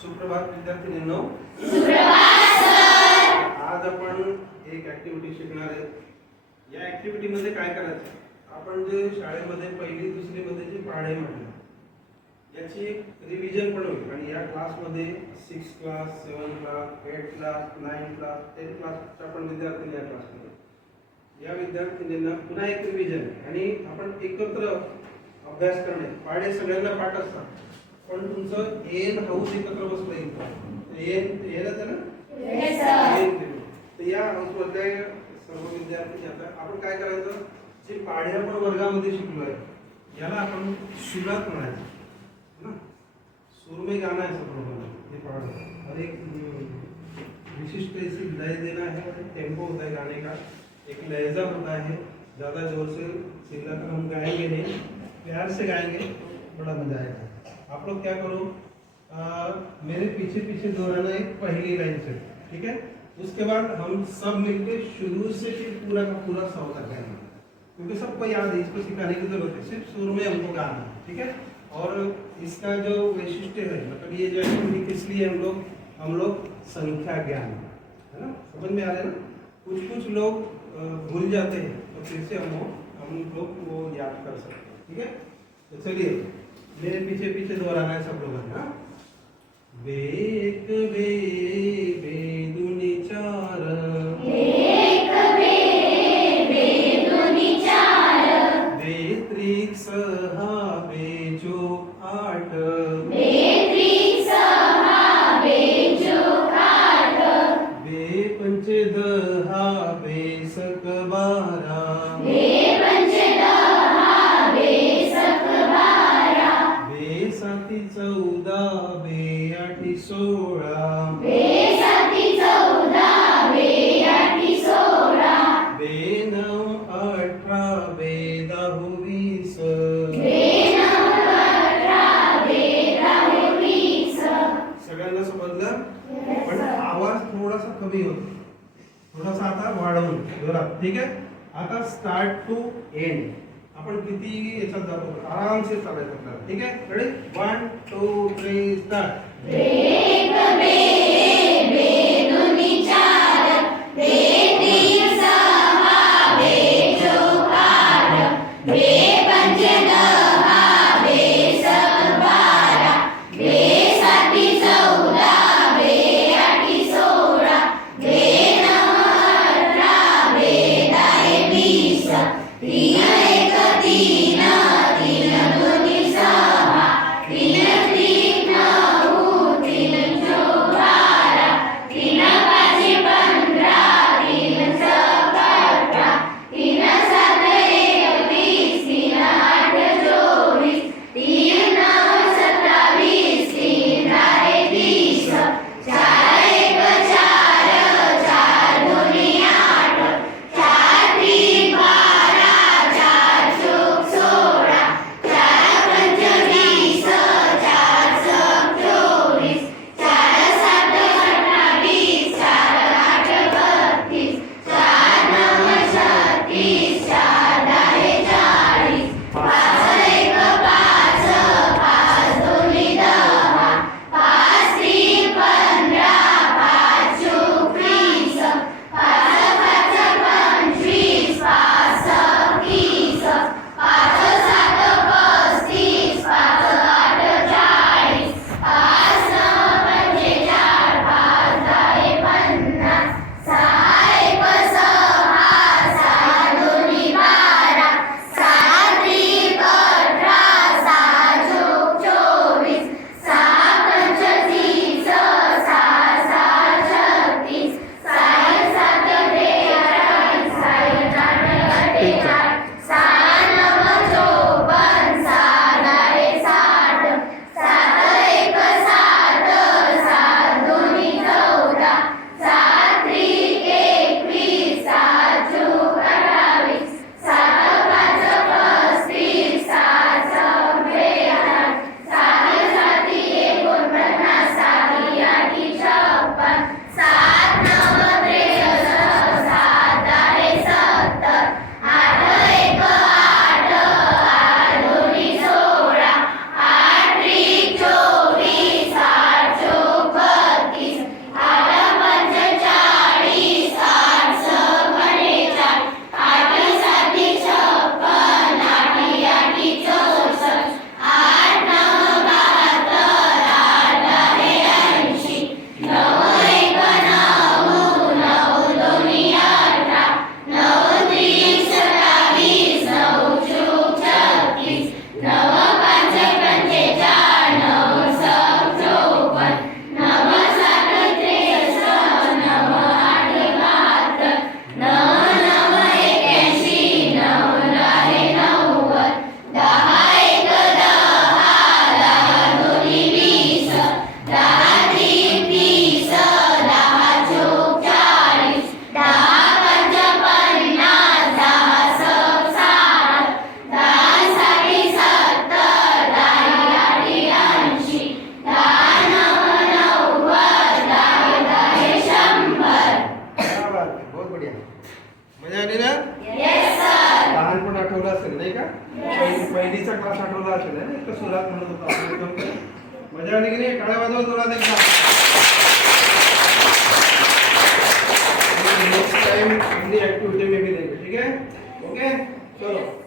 सुप्रभात विद्यार्थिनींनो. सुप्रभात सर. आज आपण एक ऍक्टिव्हिटी शिकणार आहे. या ऍक्टिव्हिटी मध्ये काय करायचं, आपण जे शाळेमध्ये पहिली दुसरी मध्ये जे पाढे म्हटले याची एक रिव्हिजन पण होईल. आणि या क्लासमध्ये 6 क्लास 7 क्लास 8 क्लास 9 क्लास 10 क्लासच्या पण विद्यार्थी या क्लासमध्ये, या विद्यार्थिनींना पुन्हा एक रिव्हिजन आणि आपण एकत्र अभ्यास करणे. पाढे सगळ्यांना पाठ असतात, पण तुमचं एन हाऊस एकत्र बसलं येणच आहे ना. Yes sir. तर या हाऊसमधले सर्व विद्यार्थी आता आपण काय करायचं, जे पाढे आपण वर्गामध्ये शिकलोय याला आपण सुरात म्हणायचं ना. सुर में गाना है सब लोगों ने, ये पाढ और एक विशिष्ट ऐसी लय देना है, टेम्पो होता है गाने का, एक लहजा होता है. ज़्यादा जोर से चिल्लाकर हम गाएंगे नहीं, प्यार से गाएंगे, बड़ा मजा आएगा. आप लोग क्या करो, मेरे पीछे पीछे दोहराना एक पहली लाइन से, ठीक है. उसके बाद हम सब मिलके शुरू से फिर पूरा का पूरा 100 तक गाएंगे, क्योंकि सबको याद है, इसको सिखाने की जरूरत है. सिर्फ सुर में हमको गाना है, ठीक है. और इसका जो वैशिष्ट्य है, मतलब ये जो एक्टिविटी किस लिए हम लोग संख्या ज्ञान है ना, समझ में आ रहा है ना. कुछ लोग भूल जाते हैं, तो फिर से हम लोग वो याद कर सकते हैं, ठीक है. तो चलिए मेरे पीछे पीछे दोहराना है सब लोगों ने. वेक वे वेदुनी चार, एक बे दोन्ही चार, वेत्रिक सहा बेजो 8, बेत्रिक सहा बेजो 8, बे पंचे दहा बेसक 12, बे पंचे दहा बेसक 12, बे साती 14 बे आठी 16, बे साती 14 बे आठी 16, बे 9 18 बे 10 20, बे 9 18 बे 10 20. सगळ्यांना समजलं. पण आवाज थोडासा कमी होतो, थोडासा आता वाढवून जोरात, ठीक आहे. आता स्टार्ट टू एंड आपण किती याच्यात जातो, आरामसे चालायचं आपल्याला, ठीक आहे. Ready 1 2 3 start. एक बे दोन्ही चार, बेत्रिक सहा बेजो 8, बे पंचे दहा बेसक 12, बे साती 14 बे आठी 16, बे 9 18 बे 10 20, 3 1 3 3 दोन्ही 6, 3 3 9, 3 मजा आली ना? Yes, sir. लहानपण आठवलं असेल नाही का? पहिलीचा क्लास आठवला असेल ना? इतकं सुरुवात म्हणत होतो आपण एकदम. मजा आली की नाही? टाळ्या वाजवा जोरात एकदा. नेक्स्ट टाइम अगली ऍक्टिव्हिटी में भी देंगे, ठीक है? ओके, चलो.